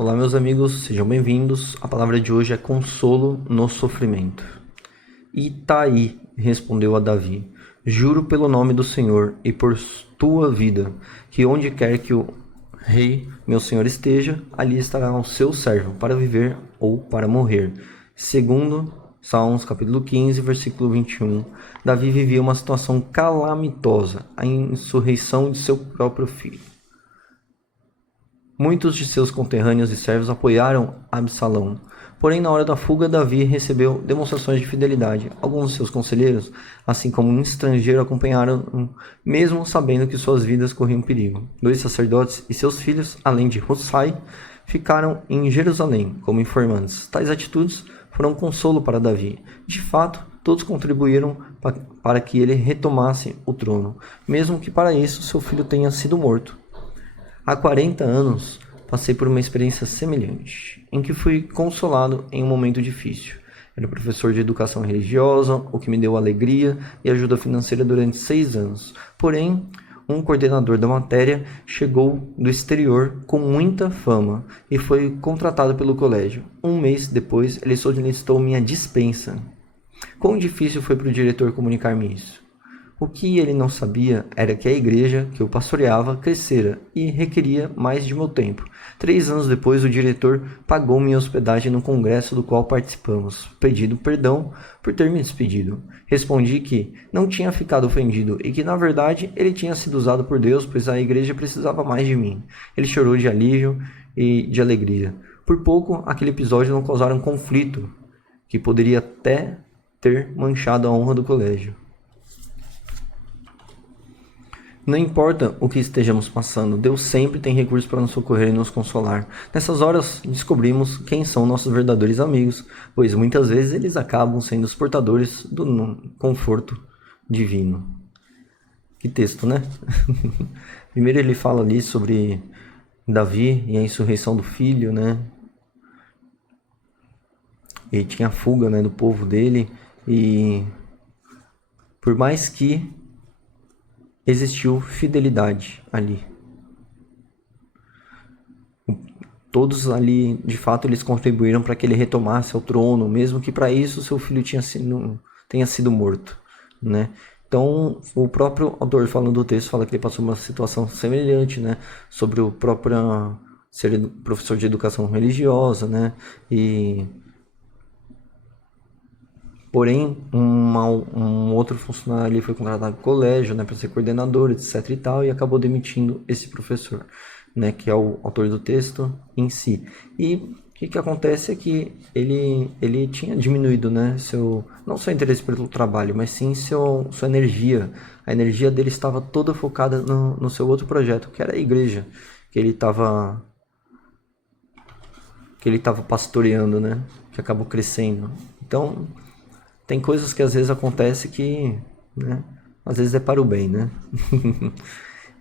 Olá, meus amigos, sejam bem-vindos. A palavra de hoje é consolo no sofrimento. Itaí respondeu a Davi: Juro pelo nome do Senhor e por tua vida, que onde quer que o rei, meu senhor, esteja, ali estará o seu servo, para viver ou para morrer. Segundo Salmos, capítulo 15, versículo 21. Davi vivia uma situação calamitosa, a insurreição de seu próprio filho. Muitos de seus conterrâneos e servos apoiaram Absalão. Porém, na hora da fuga, Davi recebeu demonstrações de fidelidade. Alguns de seus conselheiros, assim como um estrangeiro, acompanharam, mesmo sabendo que suas vidas corriam perigo. 2 sacerdotes e seus filhos, além de Hussai, ficaram em Jerusalém como informantes. Tais atitudes foram um consolo para Davi. De fato, todos contribuíram para que ele retomasse o trono, mesmo que para isso seu filho tenha sido morto. Há 40 anos, passei por uma experiência semelhante, em que fui consolado em um momento difícil. Era professor de educação religiosa, o que me deu alegria e ajuda financeira durante 6 anos. Porém, um coordenador da matéria chegou do exterior com muita fama e foi contratado pelo colégio. Um mês depois, ele solicitou minha dispensa. Quão difícil foi para o diretor comunicar-me isso? O que ele não sabia era que a igreja que eu pastoreava crescera e requeria mais de meu tempo. 3 anos depois, o diretor pagou minha hospedagem no congresso do qual participamos, pedindo perdão por ter me despedido. Respondi que não tinha ficado ofendido e que, na verdade, ele tinha sido usado por Deus, pois a igreja precisava mais de mim. Ele chorou de alívio e de alegria. Por pouco, aquele episódio não causara um conflito que poderia até ter manchado a honra do colégio. Não importa o que estejamos passando, Deus sempre tem recursos para nos socorrer e nos consolar. Nessas horas, descobrimos quem são nossos verdadeiros amigos, pois muitas vezes eles acabam sendo os portadores do conforto divino. Que texto, né? Primeiro ele fala ali sobre Davi e a insurreição do filho, né? E tinha a fuga, né, do povo dele, e por mais que existiu fidelidade ali. Todos ali, de fato, eles contribuíram para que ele retomasse ao trono, mesmo que para isso seu filho tenha sido morto, né? Então, o próprio autor falando do texto fala que ele passou uma situação semelhante, né? Sobre o próprio ser professor de educação religiosa, né? Porém, um outro funcionário ali foi contratado no colégio, né, para ser coordenador, etc e tal, e acabou demitindo esse professor, né, que é o autor do texto em si. E o que acontece é que ele tinha diminuído, né, não só interesse pelo trabalho, mas sim sua energia. A energia dele estava toda focada no seu outro projeto, que era a igreja, que ele estava pastoreando, né, que acabou crescendo. Então, tem coisas que às vezes acontecem que, né, às vezes é para o bem, né?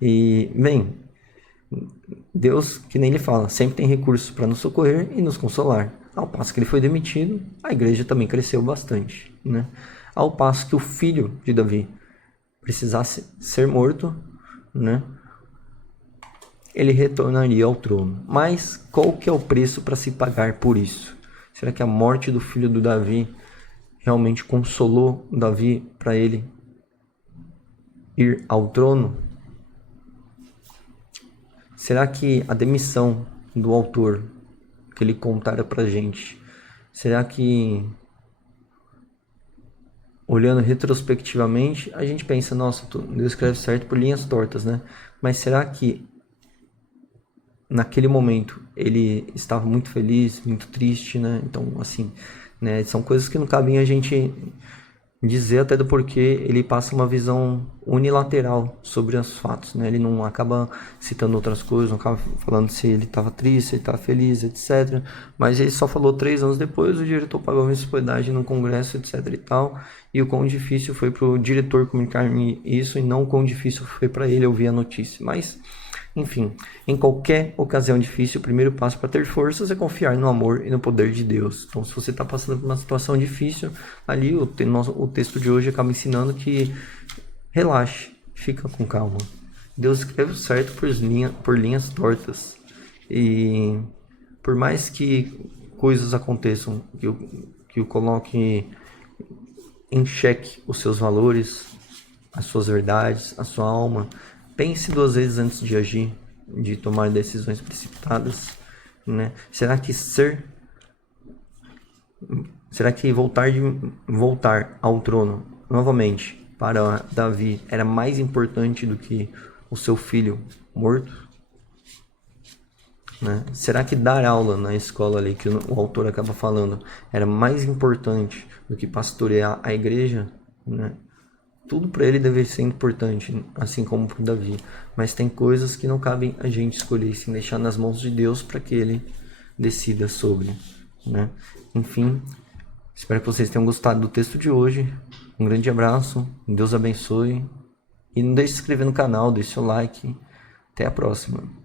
E, bem, Deus, que nem ele fala, sempre tem recursos para nos socorrer e nos consolar. Ao passo que ele foi demitido, a igreja também cresceu bastante, né? Ao passo que o filho de Davi precisasse ser morto, né, ele retornaria ao trono. Mas qual que é o preço para se pagar por isso? Será que a morte do filho do Davi realmente consolou Davi para ele ir ao trono? Será que a demissão do autor que ele contara pra gente, será que, olhando retrospectivamente, a gente pensa, nossa, Deus escreve certo por linhas tortas, né? Mas será que naquele momento ele estava muito feliz, muito triste, né? Então, assim, né, são coisas que não cabem a gente dizer até do porquê ele passa uma visão unilateral sobre os fatos, né? Ele não acaba citando outras coisas, não acaba falando se ele estava triste, se ele estava feliz, etc. Mas ele só falou 3 anos depois, o diretor pagou a minha hospedagem no congresso, etc e tal, e o quão difícil foi para o diretor comunicar-me isso e não o quão difícil foi para ele ouvir a notícia. Mas, enfim, em qualquer ocasião difícil, o primeiro passo para ter forças é confiar no amor e no poder de Deus. Então, se você está passando por uma situação difícil, ali o texto de hoje acaba ensinando que relaxe, fica com calma. Deus escreve certo por linhas tortas. E por mais que coisas aconteçam que o coloque em xeque os seus valores, as suas verdades, a sua alma, pense duas vezes antes de agir, de tomar decisões precipitadas, né? Será que voltar ao trono novamente para Davi era mais importante do que o seu filho morto? Né? Será que dar aula na escola ali, que o autor acaba falando, era mais importante do que pastorear a igreja? Né? Tudo para ele deve ser importante, assim como para Davi. Mas tem coisas que não cabem a gente escolher, sim deixar nas mãos de Deus para que ele decida sobre. Né? Enfim, espero que vocês tenham gostado do texto de hoje. Um grande abraço, Deus abençoe. E não deixe de se inscrever no canal, deixe seu like. Até a próxima.